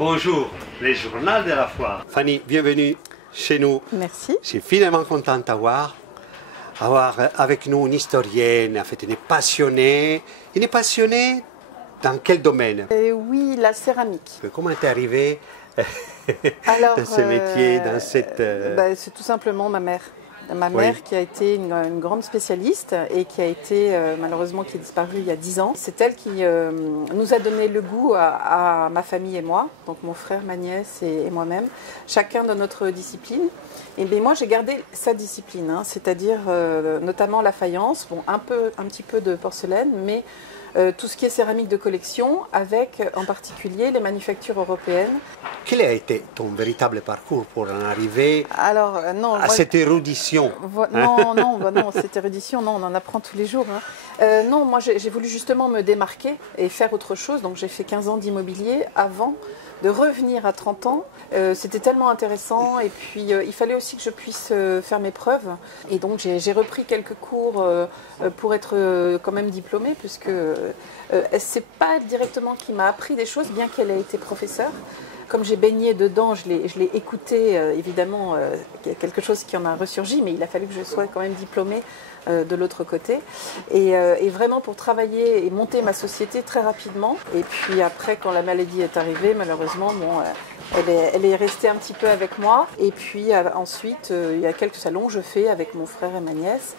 Bonjour, les journaux de la foire. Fanny, bienvenue chez nous. Merci. Je suis finalement contente d'avoir avec nous une historienne, en fait, une passionnée. Une passionnée dans quel domaine? Oui, la céramique. Comment t'es arrivée dans ce métier, dans cette... C'est tout simplement ma mère. Ma mère qui a été une grande spécialiste et qui a été malheureusement qui est disparue il y a 10 ans. C'est elle qui nous a donné le goût à ma famille et moi, donc mon frère, ma nièce et moi-même, chacun dans notre discipline. Et bien moi j'ai gardé sa discipline, hein, c'est-à-dire notamment la faïence, bon, un petit peu de porcelaine, mais tout ce qui est céramique de collection, avec en particulier les manufactures européennes. Quel a été ton véritable parcours pour en arriver cette érudition? Non, cette érudition, non, on en apprend tous les jours. Hein. Non, moi j'ai voulu justement me démarquer et faire autre chose, donc j'ai fait 15 ans d'immobilier avant de revenir à 30 ans. C'était tellement intéressant et puis il fallait aussi que je puisse faire mes preuves. Et donc j'ai repris quelques cours pour être quand même diplômée, puisque c'est pas directement qui m'a appris des choses, bien qu'elle ait été professeure. Comme j'ai baigné dedans, je l'ai écouté, évidemment, quelque chose qui en a ressurgi, mais il a fallu que je sois quand même diplômée de l'autre côté. Et vraiment pour travailler et monter ma société très rapidement. Et puis après, quand la maladie est arrivée, malheureusement, elle est restée un petit peu avec moi. Et puis ensuite, il y a quelques salons que je fais avec mon frère et ma nièce,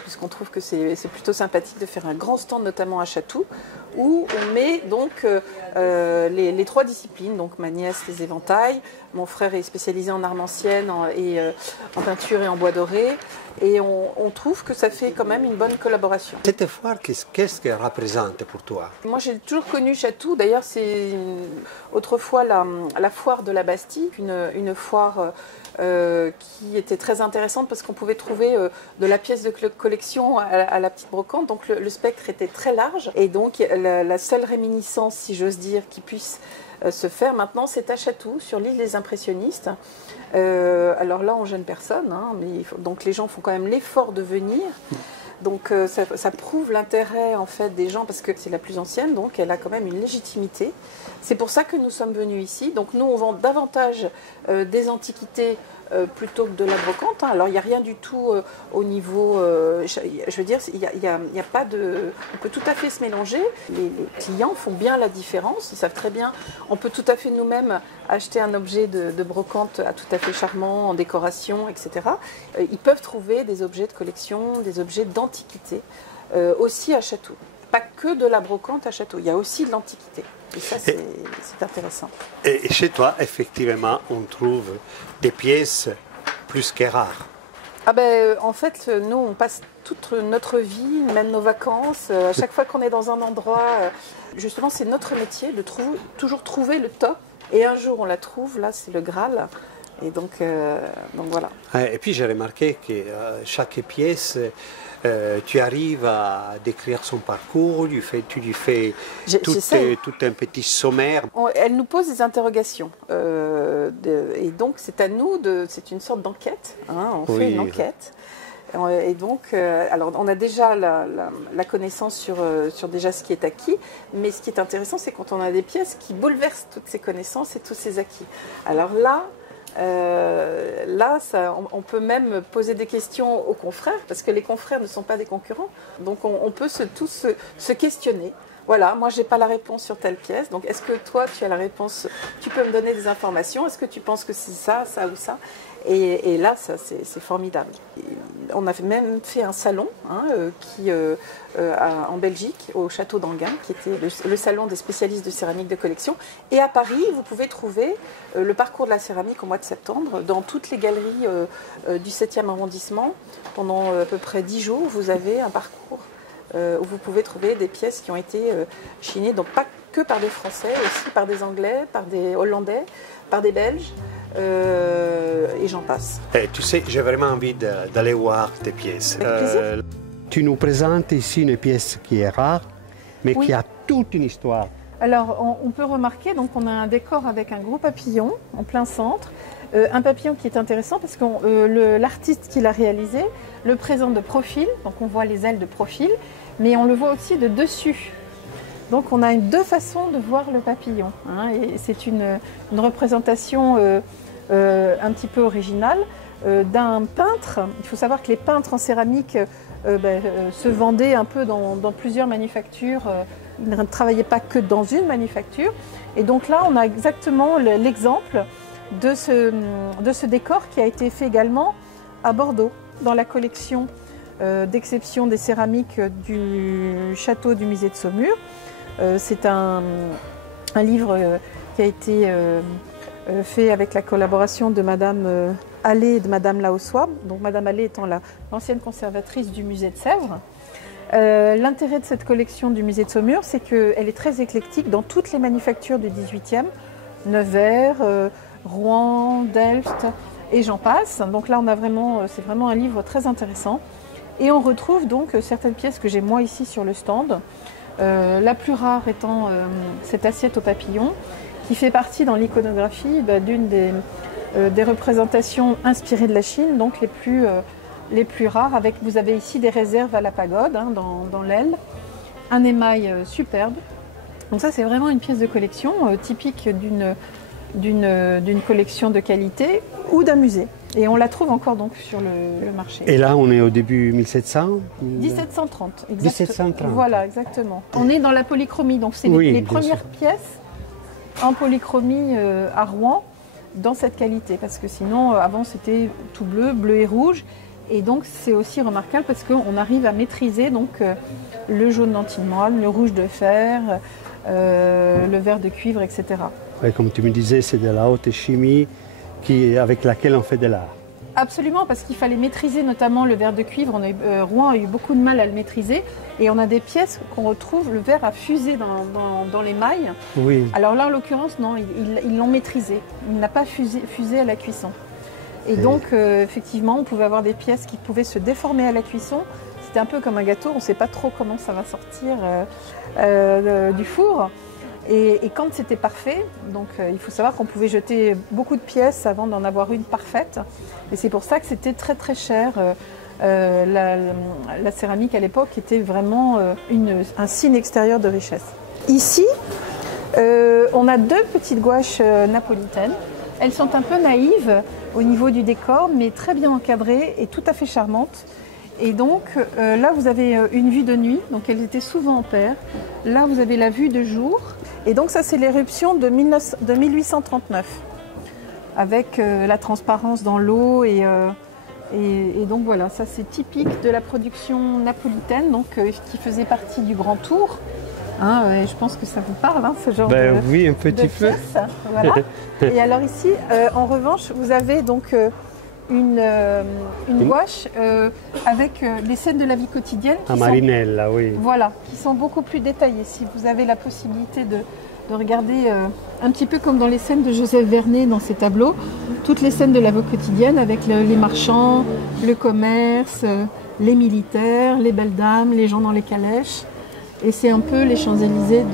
puisqu'on trouve que c'est plutôt sympathique de faire un grand stand, notamment à Chatou, où on met donc les trois disciplines, donc ma nièce les éventails, mon frère est spécialisé en armentienne en peinture et en bois doré, et on trouve que ça fait quand même une bonne collaboration. Cette foire, qu'est-ce qu'elle représente pour toi? Moi j'ai toujours connu Chatou, d'ailleurs c'est autrefois la foire de la Bastille, une foire qui était très intéressante parce qu'on pouvait trouver de la pièce de collection à la petite brocante, donc le spectre était très large, et donc la seule réminiscence, si j'ose dire, qui puisse se faire maintenant, c'est à Chatou, sur l'île des Impressionnistes. Alors là, on gêne personne, hein, mais donc les gens font quand même l'effort de venir. Donc ça prouve l'intérêt en fait des gens, parce que c'est la plus ancienne, donc elle a quand même une légitimité. C'est pour ça que nous sommes venus ici. Donc nous on vend davantage des antiquités plutôt que de la brocante. Hein. Alors il n'y a rien du tout au niveau, je veux dire, il y a pas de, on peut tout à fait se mélanger. Les clients font bien la différence, ils savent très bien. On peut tout à fait nous-mêmes acheter un objet de brocante tout à fait charmant, en décoration, etc. Ils peuvent trouver des objets de collection, des objets d'antiquité, aussi à Chatou. Pas que de la brocante à Chatou, il y a aussi de l'antiquité. Et ça, c'est intéressant. Et chez toi, effectivement, on trouve des pièces plus que rares. En fait, nous, on passe toute notre vie, même nos vacances, à chaque fois qu'on est dans un endroit, justement, c'est notre métier de toujours trouver le top. Et un jour, on la trouve, là, c'est le Graal. Et donc voilà. Et puis, j'ai remarqué que chaque pièce, tu arrives à décrire son parcours, tu lui fais tout un petit sommaire. Elle nous pose des interrogations. Et donc, c'est à nous, c'est une sorte d'enquête. Hein, on fait une enquête. Et donc, alors on a déjà la connaissance sur déjà ce qui est acquis, mais ce qui est intéressant, c'est quand on a des pièces qui bouleversent toutes ces connaissances et tous ces acquis. Alors là, on peut même poser des questions aux confrères, parce que les confrères ne sont pas des concurrents, donc on peut tous se questionner. Voilà, moi j'ai pas la réponse sur telle pièce, donc est-ce que toi tu as la réponse? Tu peux me donner des informations, est-ce que tu penses que c'est ça, ça ou ça? Et là, ça c'est formidable. On a même fait un salon en Belgique, au château d'Anguin, qui était le salon des spécialistes de céramique de collection. Et à Paris, vous pouvez trouver le parcours de la céramique au mois de septembre dans toutes les galeries du 7e arrondissement. Pendant à peu près 10 jours, vous avez un parcours où vous pouvez trouver des pièces qui ont été chinées, donc pas que par des Français, aussi par des Anglais, par des Hollandais, par des Belges. Et j'en passe. Tu sais, j'ai vraiment envie d'aller voir tes pièces. Avec plaisir. Tu nous présentes ici une pièce qui est rare, mais qui a toute une histoire. Alors, on peut remarquer, donc on a un décor avec un gros papillon en plein centre. Un papillon qui est intéressant parce que l'artiste qui l'a réalisé le présente de profil, donc on voit les ailes de profil, mais on le voit aussi de dessus. Donc on a deux façons de voir le papillon, hein, et c'est une représentation un petit peu originale d'un peintre. Il faut savoir que les peintres en céramique se vendaient un peu dans plusieurs manufactures. Ils ne travaillaient pas que dans une manufacture. Et donc là, on a exactement l'exemple de ce décor qui a été fait également à Bordeaux, dans la collection d'exception des céramiques du château du musée de Saumur. C'est un livre qui a été fait avec la collaboration de Madame Allais et de Madame Laossois. Donc Madame Allais étant l'ancienne conservatrice du musée de Sèvres. L'intérêt de cette collection du musée de Saumur, c'est qu'elle est très éclectique dans toutes les manufactures du 18e, Nevers, Rouen, Delft et j'en passe. Donc là, c'est vraiment un livre très intéressant. Et on retrouve donc certaines pièces que j'ai moi ici sur le stand. La plus rare étant cette assiette au papillon, qui fait partie dans l'iconographie d'une des représentations inspirées de la Chine, donc les plus rares. Vous avez ici des réserves à la pagode, hein, dans l'aile, un émail superbe. Donc ça, c'est vraiment une pièce de collection typique d'une collection de qualité ou d'un musée. Et on la trouve encore donc sur le marché. Et là, on est au début 1700 1730. 1730. Voilà, exactement. On est dans la polychromie, donc c'est les premières pièces en polychromie à Rouen dans cette qualité. Parce que sinon, avant, c'était tout bleu, bleu et rouge. Et donc, c'est aussi remarquable parce qu'on arrive à maîtriser donc, le jaune d'antimoine, le rouge de fer, le vert de cuivre, etc. Ouais, comme tu me disais, c'est de la haute chimie avec laquelle on fait de l'art. Absolument, parce qu'il fallait maîtriser notamment le verre de cuivre. Rouen a eu beaucoup de mal à le maîtriser. Et on a des pièces qu'on retrouve, le verre a fusé dans l'émail. Oui. Alors là, en l'occurrence, non, ils l'ont maîtrisé. Il n'a pas fusé à la cuisson. Et donc, effectivement, on pouvait avoir des pièces qui pouvaient se déformer à la cuisson. C'était un peu comme un gâteau, on ne sait pas trop comment ça va sortir du four. Et quand c'était parfait, donc il faut savoir qu'on pouvait jeter beaucoup de pièces avant d'en avoir une parfaite. Et c'est pour ça que c'était très très cher. La céramique à l'époque était vraiment un signe extérieur de richesse. Ici, on a deux petites gouaches napolitaines. Elles sont un peu naïves au niveau du décor, mais très bien encadrées et tout à fait charmantes. Et donc là, vous avez une vue de nuit, donc elles étaient souvent en paire. Là, vous avez la vue de jour. Et donc ça, c'est l'éruption de 1839, avec la transparence dans l'eau. Et donc voilà, ça c'est typique de la production napolitaine, donc, qui faisait partie du Grand Tour. Hein, je pense que ça vous parle, hein, ce genre oui, un petit peu. Voilà. Et alors ici, en revanche, vous avez donc une gouache avec les scènes de la vie quotidienne. À Marinella, oui. Voilà, qui sont beaucoup plus détaillées. Si vous avez la possibilité de regarder un petit peu comme dans les scènes de Joseph Vernet dans ses tableaux, toutes les scènes de la vie quotidienne avec les marchands, le commerce, les militaires, les belles dames, les gens dans les calèches. Et c'est un peu les Champs-Élysées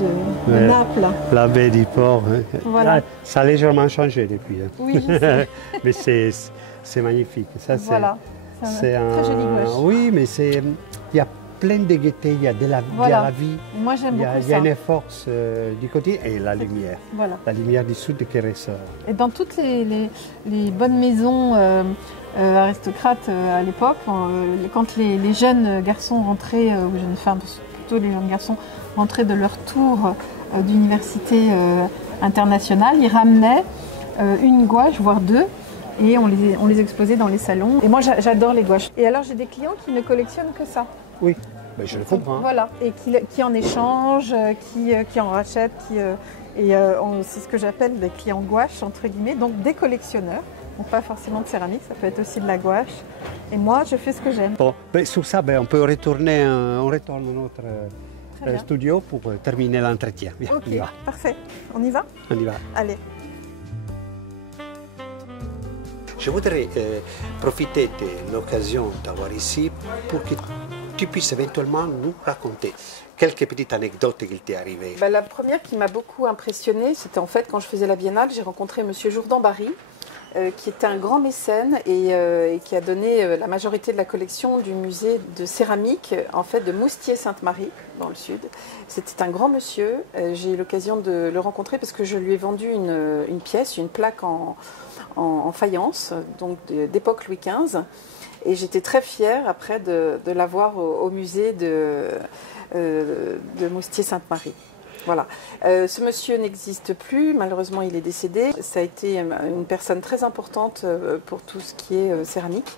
de Naples. La baie du port. Hein. Voilà. Ça a légèrement changé depuis. Hein. Oui, je sais. Mais c'est magnifique. Ça, voilà. C'est un très joli gouache. Oui, mais il y a plein de gaieté, il y a de la, il y a la vie. Moi, j'aime beaucoup ça. Il y a une force du côté et la lumière. Voilà. La lumière du sud qui ressort. Et dans toutes les bonnes maisons aristocrates à l'époque, quand les jeunes garçons rentraient, ou jeunes femmes, plutôt les jeunes garçons rentraient de leur tour d'université internationale, ils ramenaient une gouache, voire deux, et on les exposait dans les salons. Et moi, j'adore les gouaches. Et alors, j'ai des clients qui ne collectionnent que ça. Oui, ben, je le comprends. Voilà, et qui en échangent, qui en rachètent, c'est ce que j'appelle des clients gouaches, entre guillemets, donc des collectionneurs. Donc pas forcément de céramique, ça peut être aussi de la gouache. Et moi, je fais ce que j'aime. Bon, ben, sur ça, on peut retourne à notre studio pour terminer l'entretien. Ok, parfait. On y va? On y va. Allez. Je voudrais profiter de l'occasion d'avoir ici pour que tu puisses éventuellement nous raconter quelques petites anecdotes qui t'est arrivées. La première qui m'a beaucoup impressionnée, c'était en fait quand je faisais la Biennale, j'ai rencontré M. Jourdan Barry, qui était un grand mécène et qui a donné la majorité de la collection du musée de céramique, en fait, de Moustier-Sainte-Marie, dans le sud. C'était un grand monsieur. J'ai eu l'occasion de le rencontrer parce que je lui ai vendu une pièce, une plaque en faïence, donc d'époque Louis XV. Et j'étais très fière après de l'avoir au musée de Moustier-Sainte-Marie. Voilà. Ce monsieur n'existe plus, malheureusement il est décédé. Ça a été une personne très importante pour tout ce qui est céramique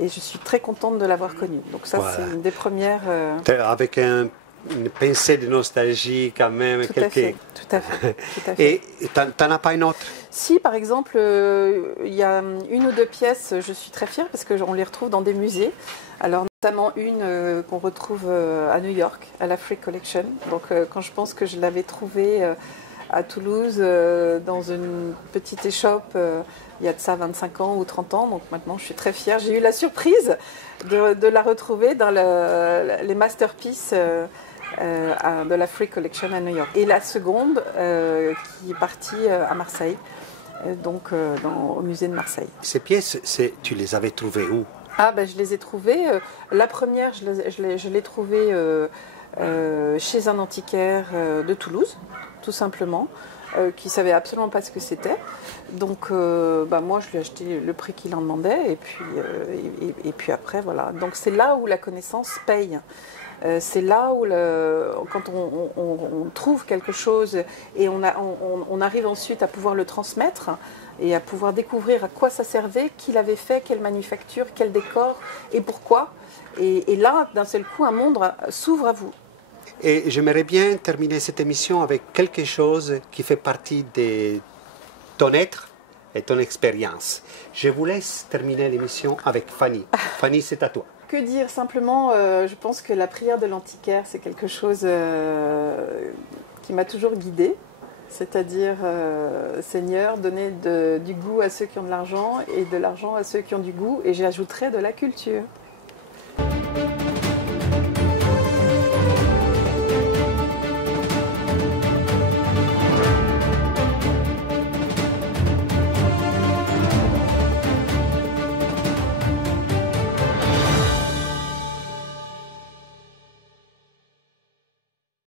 et je suis très contente de l'avoir connu. Donc ça Voilà. c'est une des premières... Avec une pincée de nostalgie quand même. Tout à fait. Tout à fait. Et t'en as pas une autre? Si, par exemple, il y a une ou deux pièces, je suis très fière parce qu'on les retrouve dans des musées. Alors, notamment une qu'on retrouve à New York, à la Frick Collection. Donc, quand je pense que je l'avais trouvée à Toulouse, dans une petite échoppe, il y a de ça 25 ans ou 30 ans. Donc, maintenant, je suis très fière. J'ai eu la surprise de la retrouver dans les masterpieces de la Frick Collection à New York. Et la seconde, qui est partie à Marseille. Donc au musée de Marseille. Ces pièces, tu les avais trouvées où? Ah ben je les ai trouvées. La première, je l'ai trouvée chez un antiquaire de Toulouse, tout simplement, qui savait absolument pas ce que c'était. Donc moi je lui ai acheté le prix qu'il en demandait et puis après voilà. Donc c'est là où la connaissance paye. C'est là où, quand on trouve quelque chose et on arrive ensuite à pouvoir le transmettre et à pouvoir découvrir à quoi ça servait, qui l'avait fait, quelle manufacture, quel décor et pourquoi. Et là, d'un seul coup, un monde s'ouvre à vous. Et j'aimerais bien terminer cette émission avec quelque chose qui fait partie de ton être et ton expérience. Je vous laisse terminer l'émission avec Fanny. Fanny, c'est à toi. Que dire? Simplement, je pense que la prière de l'antiquaire, c'est quelque chose qui m'a toujours guidée. C'est-à-dire, Seigneur, donnez du goût à ceux qui ont de l'argent et de l'argent à ceux qui ont du goût. Et j'ajouterai de la culture.